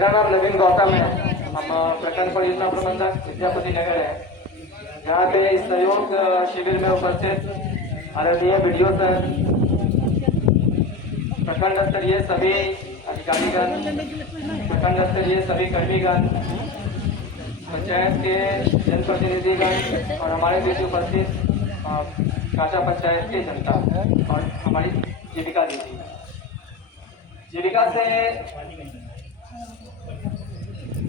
मेरा नाम नवीन गौतम है। हम प्रखंड परियोजना प्रबंधक विद्यापति नगर है। यहाँ पे इस सहयोग शिविर में उपस्थित आदरणीय वीडियो सर, प्रखंड स्तरीय सभी अधिकारीगण, प्रखंड स्तरीय सभी कर्मीगण, पंचायत के जनप्रतिनिधिगण और हमारे बीच उपस्थित काचा पंचायत की जनता और हमारी जीविका दीदी। जीविका से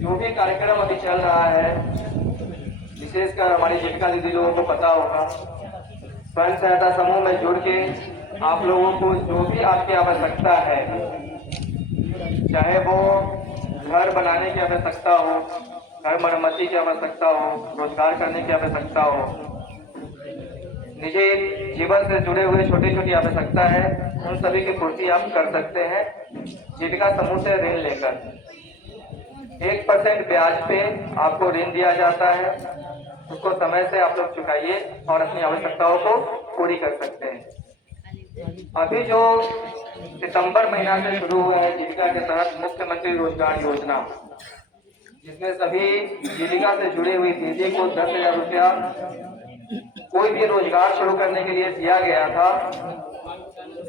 जो भी कार्यक्रम अभी चल रहा है, विशेषकर हमारी जीविका दीदी लोगों को पता होगा, स्वयं सहायता समूह में जुड़ के आप लोगों को जो भी आपकी आवश्यकता है, चाहे वो घर बनाने की आवश्यकता हो, घर मरम्मती की आवश्यकता हो, रोजगार करने की आवश्यकता हो, निजी जीवन से जुड़े हुए छोटी छोटी आवश्यकता है, उन सभी की पूर्ति आप कर सकते हैं जीविका समूह से ऋण लेकर। 1% ब्याज पे आपको ऋण दिया जाता है, उसको समय से आप लोग चुकाइए और अपनी आवश्यकताओं को पूरी कर सकते हैं। अभी जो सितंबर महीना से शुरू हुआ है जीविका के तहत मुख्यमंत्री रोजगार योजना, जिसमें सभी जीविका से जुड़ी हुई दीदी को 10,000 रुपया कोई भी रोजगार शुरू करने के लिए दिया गया था।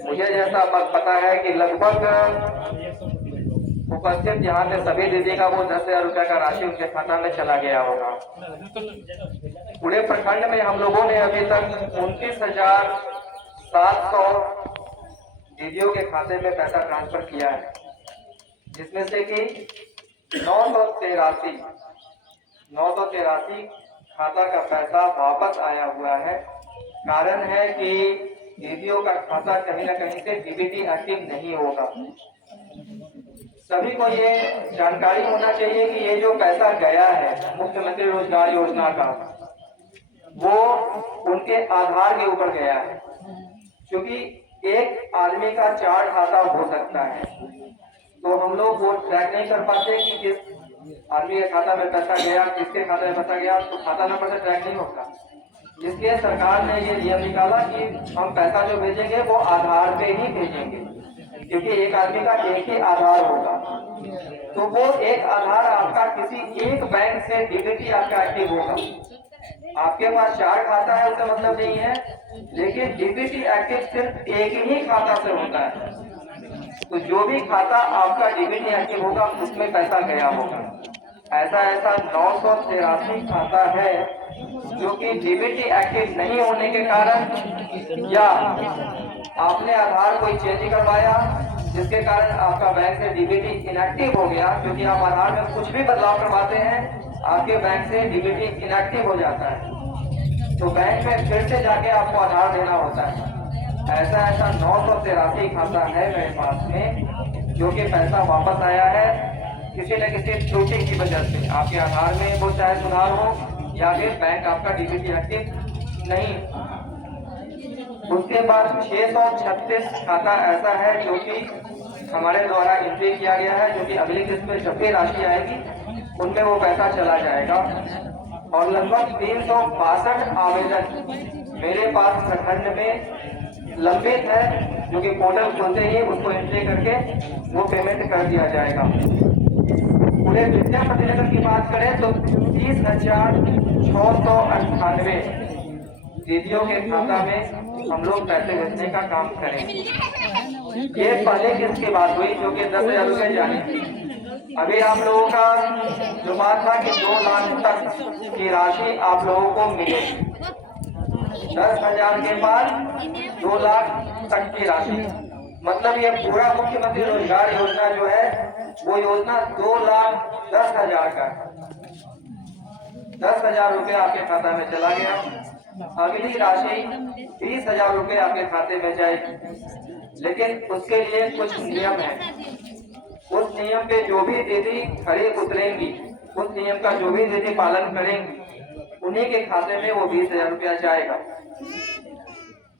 मुझे जैसा पता है कि लगभग उपस्थित यहाँ पे सभी दीदी का वो 10,000 रुपया का राशि उनके खाता में चला गया होगा। पूरे प्रखंड में हम लोगों ने अभी तक 29,700 दीदियों के खाते में पैसा ट्रांसफर किया है, जिसमें से कि 983 खाता का पैसा वापस आया हुआ है। कारण है कि दीदियों का खाता कहीं ना कहीं से डीबीटी एक्टिव नहीं होगा। सभी को ये जानकारी होना चाहिए कि ये जो पैसा गया है मुख्यमंत्री रोजगार योजना का, वो उनके आधार के ऊपर गया है, क्योंकि एक आदमी का 4 खाता हो सकता है, तो हम लोग वो ट्रैक नहीं कर पाते कि किस आदमी के खाता में पैसा गया, किसके खाते में पैसा गया, तो खाता नंबर से ट्रैक नहीं होगा। इसलिए सरकार ने ये नियम निकाला कि हम पैसा जो भेजेंगे वो आधार पे ही भेजेंगे, क्योंकि एक आदमी का एक ही आधार होगा। तो वो एक आधार आपका किसी एक बैंक से डीबीटी आपका एक्टिव होगा। आपके पास 4 खाता है उसका मतलब नहीं है, लेकिन डीबीटी एक्टिव सिर्फ एक ही खाता से होता है। तो जो भी खाता आपका डीबीटी एक्टिव होगा उसमें पैसा गया होगा। ऐसा 983 खाता है जो कि डीबीटी एक्टिव नहीं होने के कारण, या आपने आधार कोई चेंज करवाया जिसके कारण आपका बैंक से डीबीटी इनएक्टिव हो गया, क्योंकि आप आधार में कुछ भी बदलाव करवाते हैं आपके बैंक से डीबीटी इनएक्टिव हो जाता है, तो बैंक में फिर से जाके आपको आधार देना होता है। ऐसा 983 खाता है मेरे पास में, जो कि पैसा वापस आया है किसी न किसी त्रुटि की वजह से। आपके आधार में वो चाहे सुधार हो या फिर बैंक आपका डीबीटी एक्टिव नहीं। उसके बाद 636 खाता ऐसा है जो कि हमारे द्वारा एंट्री किया गया है, जो कि अगली किस्त में जब भी राशि आएगी उनमें वो पैसा चला जाएगा। और लगभग 362 आवेदन मेरे पास प्रखंड में लंबित है, जो कि पोर्टल खोलते ही उसको एंट्री करके वो पेमेंट कर दिया जाएगा। पूरे विद्यापति नगर की बात करें तो 30,698 दीदियों के खाता में हम लोग पैसे भेजने का काम करेंगे। ये पहले किसकी बात हुई जो कि 10,000 रुपये जाने थी। अभी आप लोगों का जो बात था कि 2 लाख तक की राशि आप लोगों को मिलेगी। 10,000 के बाद 2 लाख तक की राशि, मतलब ये पूरा मुख्यमंत्री रोजगार योजना जो है वो योजना 2,10,000 का है। 10,000 रुपये आपके खाता में चला गया। अगली राशि 20,000 रुपये आपके खाते में जाएगी, लेकिन उसके लिए कुछ नियम है। उस नियम पे जो भी दीदी खड़ी उतरेंगी, उस नियम का जो भी दीदी पालन करेंगी, उन्हीं के खाते में वो 20,000 रुपया जाएगा।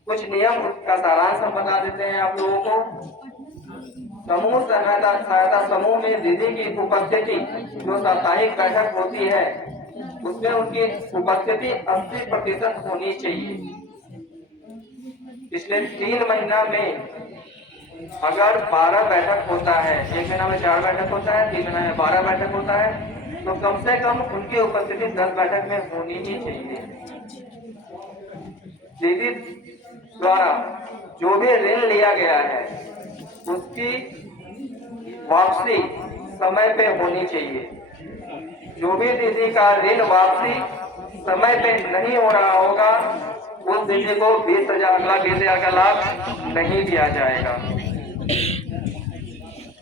कुछ नियम का सारांश हम बता देते हैं आप लोगों को। समूह सहायता समूह में दीदी की उपस्थिति जो साप्ताहिक बैठक होती है उसमें उनकी उपस्थिति 80% होनी चाहिए। पिछले 3 महीना में अगर 12 बैठक होता है, एक महीना में 4 बैठक होता है, 3 महीना में 12 बैठक होता है, तो कम से कम उनकी उपस्थिति 10 बैठक में होनी ही चाहिए। दीदी द्वारा जो भी ऋण लिया गया है उसकी वापसी समय पे होनी चाहिए। जो भी दीदी का ऋण वापसी समय पे नहीं हो रहा होगा उस दीदी को 20,000 का लाभ नहीं दिया जाएगा।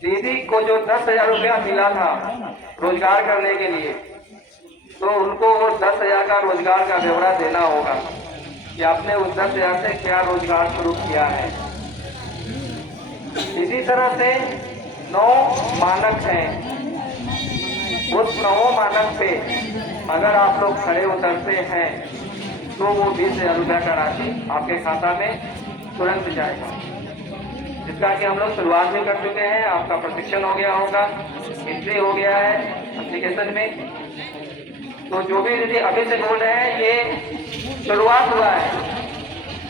दीदी को जो 10,000 रुपया मिला था रोजगार करने के लिए, तो उनको वो 10,000 का रोजगार का ब्यौरा देना होगा कि आपने उस 10,000 से क्या रोजगार शुरू किया है। इसी तरह से 9 मानक हैं, उस 9 मानक पे अगर आप लोग खड़े उतरते हैं तो वो 20,000 रुपया का राशि आपके खाता में तुरंत जाएगा, जिसका कि हम लोग शुरुआत भी कर चुके हैं। आपका प्रशिक्षण हो गया होगा, एंट्री हो गया है एप्लीकेशन में। तो जो भी दीदी अभी से बोल रहे हैं ये शुरुआत हुआ है।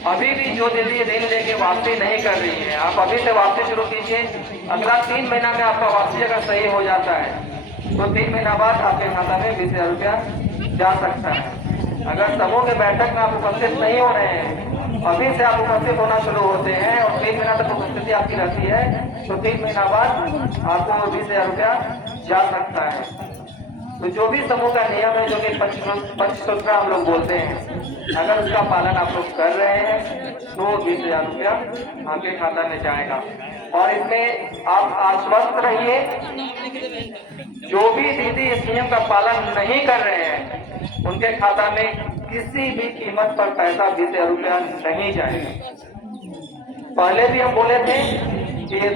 अभी भी जो दीदी ऋण लेके वापसी नहीं कर रही है, आप अभी से वापसी शुरू कीजिए। अगला 3 महीना में आपका वापसी अगर सही हो जाता है तो 3 महीना बाद आपके खाता में 20,000 रुपया जा सकता है। अगर समूह के बैठक में आप उपस्थित नहीं हो रहे हैं, अभी से आप उपस्थित होना शुरू होते हैं और 3 महीना तक उपस्थिति आपकी रहती है, तो 3 महीना बाद आपको 20,000 रुपया जा सकता है। तो जो भी समूह का नियम है, जो कि पंचसूत्र हम लोग बोलते हैं, अगर उसका पालन आप लोग कर रहे हैं तो 20,000 रुपया आपके खाता में जाएगा। और इसमें आप आश्वस्त रहिए, जो भी दीदी इस नियम का पालन नहीं कर रहे हैं उनके खाता में किसी भी कीमत पर पैसा 20,000 रुपया नहीं जाएगा। पहले भी हम बोले थे कि